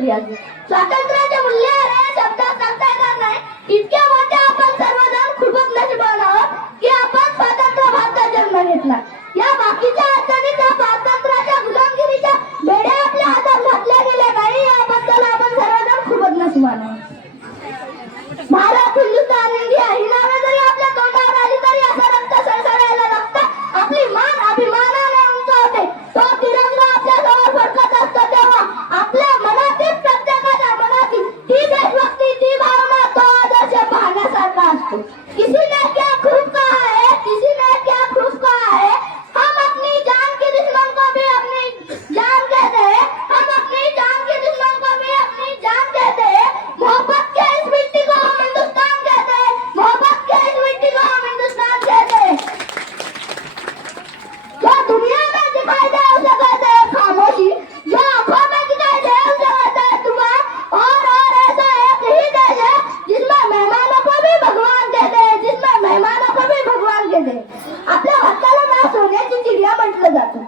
केली आहे. स्वातंत्र्याचे मूल्य शब्दात सांगता येणार नाही. इतक्या मोठ्या आपण सर्वजण खूपच नशिबवान आहोत की आपण स्वतंत्र भारतात जन्म घेतला. या बाकीच्या अडचणी त्या स्वातंत्र्याच्या गुलामगिरीच्या बेड्या आपल्या हातात घातल्या गेल्या नाही, याबद्दल आपण सर्वजण खूपच नशिबवान आहोत. भारत, हिंदुस्थान, इंडिया ही नावे जरी आपल्या तोंडावर आली तरी असा रक्त सळसळायला लागतं. आपली मान अभिमानाने उंचावते. तो तिरंगा आपल्या जवळ फडकत असतो तेव्हा आपल्या मनातील, प्रत्येकाच्या मनातील ती देशभक्ती, ती भावना, तो आदर्श पाहण्यासारखा असतो. किसी ने क्या खूब कहा है, किसी ने क्या खूब कहा है, हम अपनी जान के दुश्मन को भी अपनी जान कहते हैं, हम अपनी जान के दुश्मन को भी अपनी जान कहते हैं. मोहब्बत के इस मिट्टी को हम हिंदुस्तान कहते हैं, मोहब्बत के इस मिट्टी को हम हिंदुस्तान कहते हैं. जो दुनिया में दिखाई दे उसे कहते हैं खामोशी, जो आंखों में दिखाई दे उसे कहते हैं तूफान. और ऐसा एक ही देश है जिसमें मेहमानों को भी भगवान कहते हैं, जिसमें मेहमानों को भी भगवान कहते हैं. आपल्या भारताला ना सोन्याची चिडिया म्हटलं जातं.